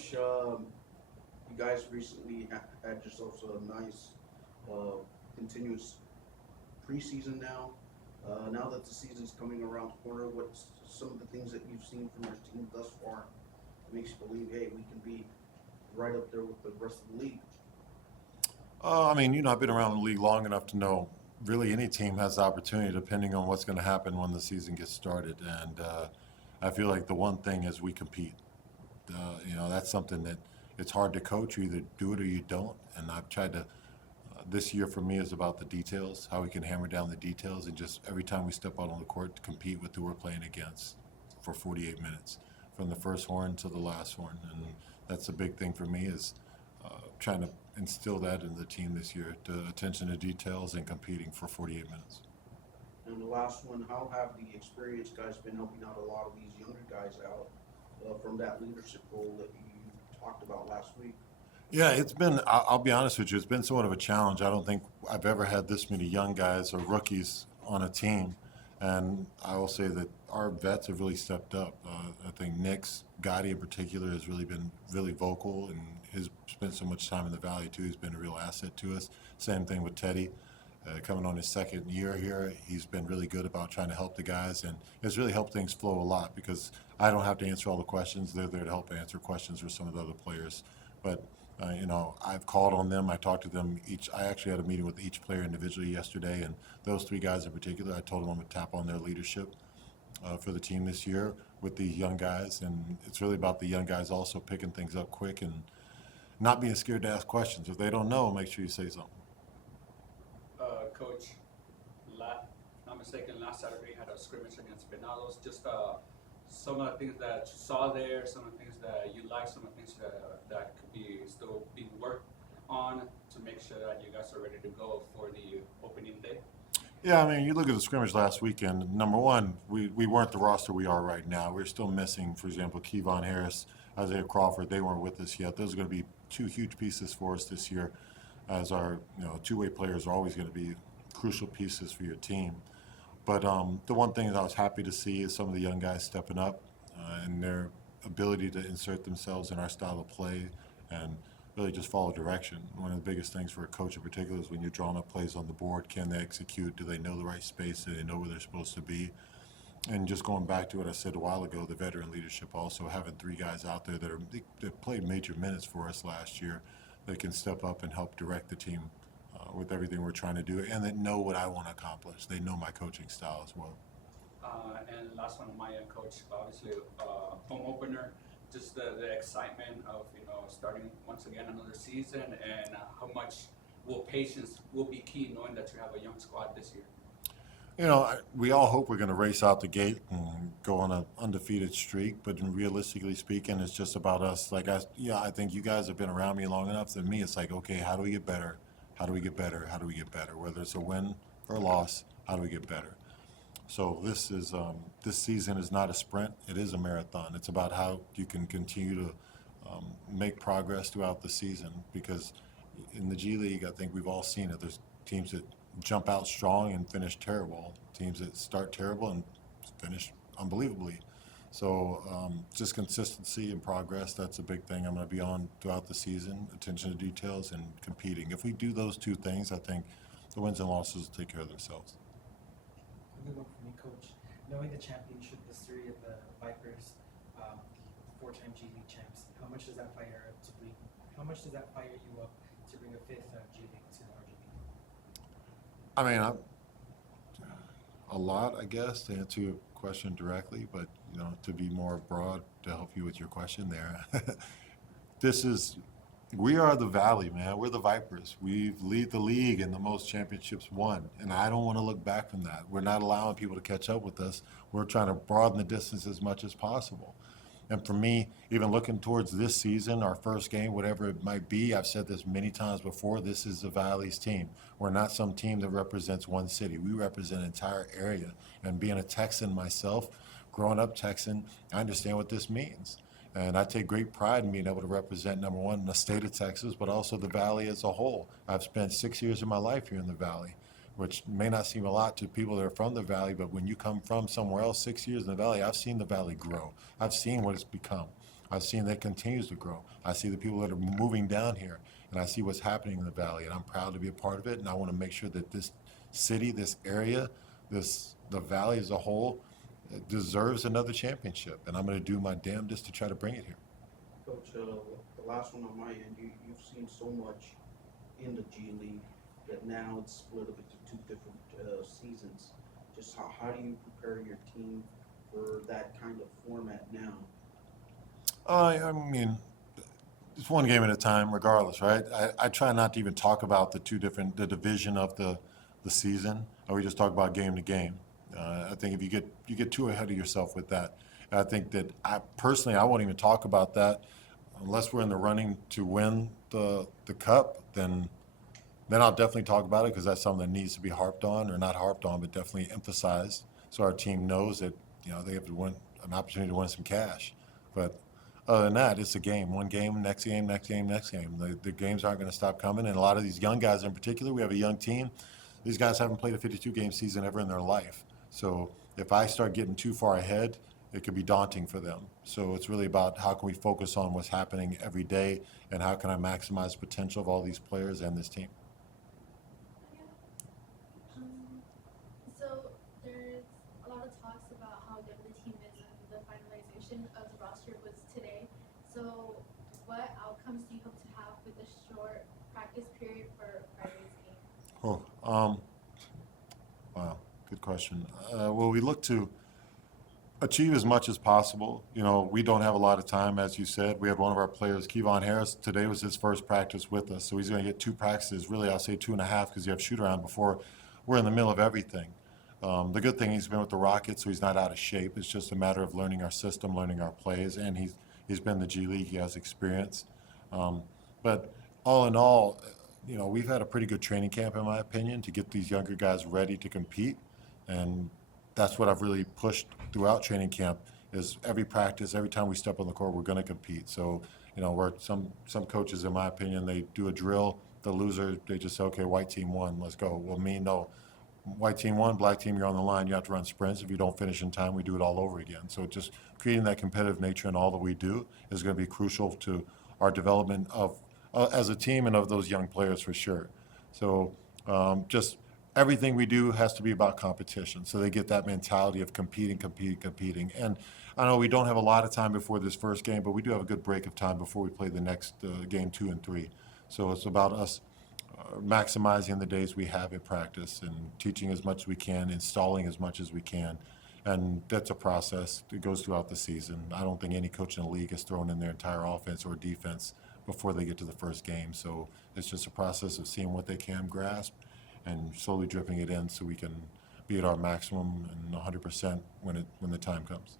Coach, you guys recently had yourselves a nice, continuous preseason now. Now that the season's coming around the corner, what's some of the things that you've seen from your team thus far that makes you believe, hey, we can be right up there with the rest of the league? I mean, I've been around the league long enough to know really any team has the opportunity depending on what's going to happen when the season gets started. And I feel like the one thing is we compete. That's something that it's hard to coach. You either do it or you don't. And I've tried to, this year for me is about the details, how we can hammer down the details and just every time we step out on the court to compete with who we're playing against for 48 minutes, from the first horn to the last horn. And that's a big thing for me is trying to instill that in the team this year, to attention to details and competing for 48 minutes. And the last one, how have the experienced guys been helping out a lot of these younger guys out from that leadership role that you talked about last week? Yeah, it's been, I'll be honest with you, it's been somewhat of a challenge. I don't think I've ever had this many young guys or rookies on a team. And I will say that our vets have really stepped up. I think Nick's, Gotti in particular, has really been really vocal and has spent so much time in the Valley too. He's been a real asset to us. Same thing with Teddy. Coming on his second year here, he's been really good about trying to help the guys, and it's really helped things flow a lot because I don't have to answer all the questions. They're there to help answer questions for some of the other players. But I've called on them. I talked to them each. I actually had a meeting with each player individually yesterday, and those three guys in particular, I told them I'm going to tap on their leadership for the team this year with the young guys. And it's really about the young guys also picking things up quick and not being scared to ask questions. If they don't know, make sure you say something. Coach, if not mistaken, last Saturday we had a scrimmage against Venados. Just some of the things that you saw there, some of the things that you like, some of the things that could be still being worked on to make sure that you guys are ready to go for the opening day. Yeah, I mean, you look at the scrimmage last weekend. Number one, we weren't the roster we are right now. We're still missing, for example, Kevon Harris, Isaiah Crawford. They weren't with us yet. Those are going to be two huge pieces for us this year, as our two-way players are always going to be crucial pieces for your team. But the one thing that I was happy to see is some of the young guys stepping up and their ability to insert themselves in our style of play and really just follow direction. One of the biggest things for a coach in particular is when you're drawing up plays on the board, can they execute? Do they know the right space? Do they know where they're supposed to be? And just going back to what I said a while ago, the veteran leadership also, having three guys out there that played major minutes for us last year that can step up and help direct the team with everything we're trying to do, and that know what I want to accomplish. They know my coaching style as well. And last one on my end, Coach, obviously home opener, just the excitement of starting once again another season, and how much will patience will be key knowing that you have a young squad this year. We all hope we're going to race out the gate and go on an undefeated streak, but realistically speaking, it's just about us. I think you guys have been around me long enough. To me, it's like, okay, how do we get better? How do we get better? How do we get better? Whether it's a win or a loss, how do we get better? So this season is not a sprint; it is a marathon. It's about how you can continue to make progress throughout the season. Because in the G League, I think we've all seen it. There's teams that jump out strong and finish terrible. Teams that start terrible and finish unbelievably. So just consistency and progress, that's a big thing I'm going to be on throughout the season, attention to details and competing. If we do those two things, I think the wins and losses will take care of themselves. A good one for me, Coach. Knowing the championship history of the Vipers, four-time G League champs, how much does that fire you up to bring a fifth G League to the RGV? I mean, a lot, I guess, to answer your question directly, but to be more broad to help you with your question there. We are the Valley, man. We're the Vipers. We lead the league in the most championships won, and I don't want to look back from that. We're not allowing people to catch up with us. We're trying to broaden the distance as much as possible. And for me, even looking towards this season, our first game, whatever it might be, I've said this many times before, this is the Valley's team. We're not some team that represents one city. We represent an entire area. And being a Texan myself, growing up Texan, I understand what this means. And I take great pride in being able to represent, number one, the state of Texas, but also the Valley as a whole. I've spent 6 years of my life here in the Valley, which may not seem a lot to people that are from the Valley, but when you come from somewhere else, 6 years in the Valley, I've seen the Valley grow. I've seen what it's become. I've seen that continues to grow. I see the people that are moving down here, and I see what's happening in the valley, and I'm proud to be a part of it. And I want to make sure that this city, this area, the valley as a whole deserves another championship, and I'm going to do my damnedest to try to bring it here. Coach, the last one on my end, you've seen so much in the G League that now it's split up into two different seasons. Just how do you prepare your team for that kind of format now? I mean, it's one game at a time, regardless, right? I try not to even talk about the division of the season, or we just talk about game to game. I think if you get too ahead of yourself with that, I think that I won't even talk about that unless we're in the running to win the cup. Then I'll definitely talk about it because that's something that needs to be harped on, or not harped on, but definitely emphasized, so our team knows that they have to win an opportunity to win some cash. But other than that, it's a game. One game, next game, next game, next game. The games aren't going to stop coming, and a lot of these young guys in particular, we have a young team. These guys haven't played a 52-game season ever in their life. So if I start getting too far ahead, it could be daunting for them. So it's really about how can we focus on what's happening every day, and how can I maximize the potential of all these players and this team. So there's a lot of talks about how good the team is, and the finalization of the roster was today. So what outcomes do you hope to have with the short practice period for Friday's game? Wow, good question. Well, we look to achieve as much as possible. We don't have a lot of time, as you said. We had one of our players, Kevon Harris, today was his first practice with us, so he's going to get 2 practices. Really, I'll say 2.5 because you have shoot around before we're in the middle of everything. The good thing, he's been with the Rockets, so he's not out of shape. It's just a matter of learning our system, learning our plays, and he's been in the G League. He has experience. But all in all, we've had a pretty good training camp, in my opinion, to get these younger guys ready to compete. And that's what I've really pushed throughout training camp, is every practice, every time we step on the court, we're going to compete. So, where some coaches, in my opinion, they do a drill, the loser, they just say, okay, white team won, let's go. Well, me, no. White team won, black team, you're on the line, you have to run sprints. If you don't finish in time, we do it all over again. So just creating that competitive nature in all that we do is going to be crucial to our development of as a team and of those young players for sure. So just everything we do has to be about competition. So they get that mentality of competing. And I know we don't have a lot of time before this first game, but we do have a good break of time before we play the next game 2 and 3. So it's about us maximizing the days we have at practice and teaching as much as we can, installing as much as we can. And that's a process that goes throughout the season. I don't think any coach in the league has thrown in their entire offense or defense before they get to the first game. So it's just a process of seeing what they can grasp and slowly dripping it in so we can be at our maximum and 100% when the time comes.